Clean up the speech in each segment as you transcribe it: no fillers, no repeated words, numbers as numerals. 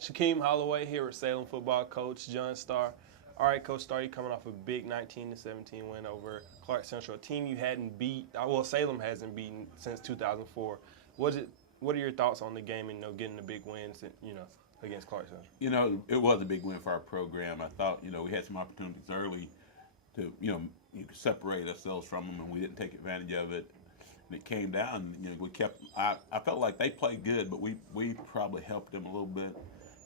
Shaquem Holloway here with Salem football coach John Starr. All right, Coach Starr, you're coming off a big 19-17 win over Clarke Central, a team you hadn't beat. Well, Salem hasn't beaten since 2004. What are your thoughts on the game and getting the big wins, against Clarke Central? It was a big win for our program. I thought, we had some opportunities early to, you could separate ourselves from them, and we didn't take advantage of it. And it came down. We kept. I felt like they played good, but we probably helped them a little bit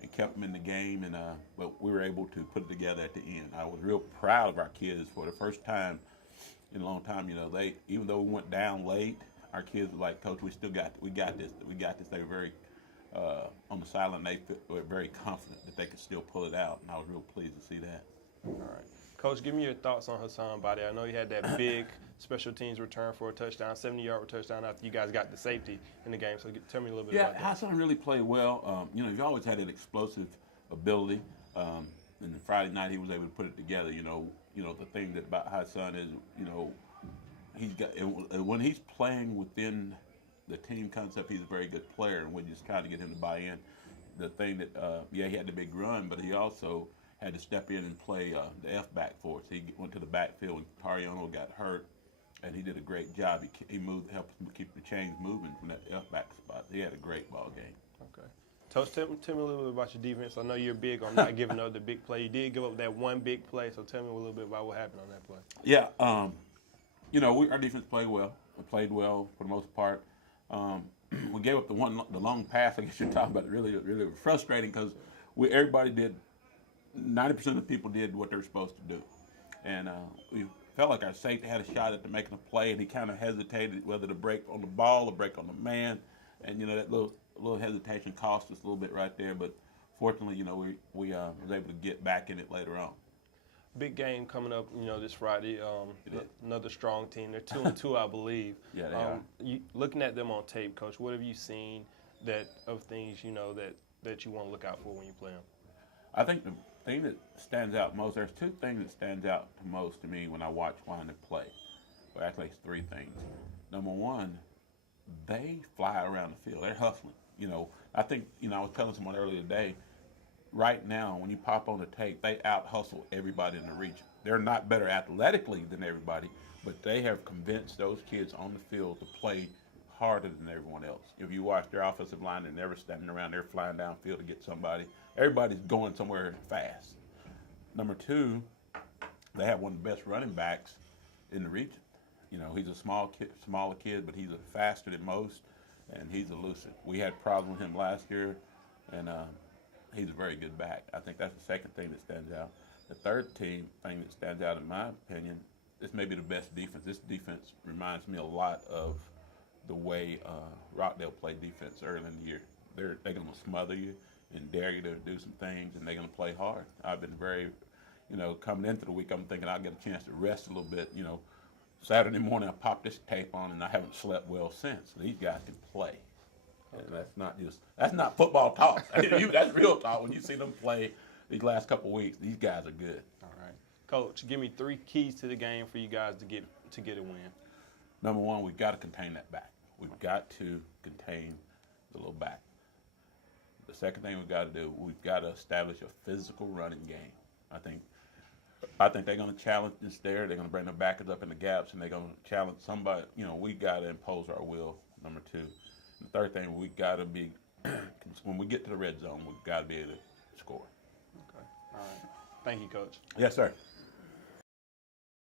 and kept them in the game. And but we were able to put it together at the end. I was real proud of our kids for the first time in a long time. They, even though we went down late, our kids were like, "Coach, we got this. They were very on the sideline. They were very confident that they could still pull it out, and I was real pleased to see that. All right. Coach, give me your thoughts on Hassan Badi. I know you had that big special teams return for a touchdown, 70-yard touchdown after you guys got the safety in the game. So tell me a little bit about that. Yeah, Hassan really played well. He's always had an explosive ability. And Friday night he was able to put it together. The thing about Hassan is, he's got when he's playing within the team concept, he's a very good player, and we just kind of get him to buy in. The thing that, he had the big run, but he also had to step in and play the F-back for us. He went to the backfield when Tariano got hurt, and he did a great job. He helped him keep the chains moving from that F-back spot. He had a great ball game. Okay. Coach, tell me a little bit about your defense. I know you're big on not giving up the big play. You did give up that one big play, so tell me a little bit about what happened on that play. Yeah, our defense played well. We played well for the most part. We gave up the long pass. I guess you're talking about. Really frustrating because everybody did. 90% of the people did what they were supposed to do, and we felt like our safety had a shot at making a play, and he kind of hesitated whether to break on the ball or break on the man, and that little hesitation cost us a little bit right there. But fortunately, we was able to get back in it later on. Big game coming up, this Friday. Another strong team. They're 2-2, I believe. Yeah, they are. Looking at them on tape, Coach, what have you seen of things that you want to look out for when you play them? I think the thing that stands out most, there's two things that stands out most to me when I watch Winder play. Well, actually, it's three things. Number one, they fly around the field. They're hustling. I think, I was telling someone earlier today, right now, when you pop on the tape, they out-hustle everybody in the region. They're not better athletically than everybody, but they have convinced those kids on the field to play harder than everyone else. If you watch their offensive line, they're never standing around. They're flying downfield to get somebody. Everybody's going somewhere fast. Number two, they have one of the best running backs in the region. He's a smaller kid, but he's faster than most, and he's elusive. We had problems with him last year, and he's a very good back. I think that's the second thing that stands out. The third thing that stands out, in my opinion, this may be the best defense. This defense reminds me a lot of the way Rockdale played defense early in the year. They're going to smother you and dare you to do some things, and they're going to play hard. I've been very, coming into the week, I'm thinking I'll get a chance to rest a little bit. Saturday morning I popped this tape on, and I haven't slept well since. These guys can play. And that's not football talk. That's real talk. When you see them play these last couple of weeks, these guys are good. All right. Coach, give me 3 keys to the game for you guys to get a win. Number one, we've got to contain that back. We've got to contain the little back. The second thing we've got to do, we've got to establish a physical running game. I think they're going to challenge us there. They're going to bring their backers up in the gaps, and they're going to challenge somebody. We got to impose our will, number two. And the third thing, we got to be, when we get to the red zone, we've got to be able to score. Okay. All right. Thank you, Coach. Yes, sir.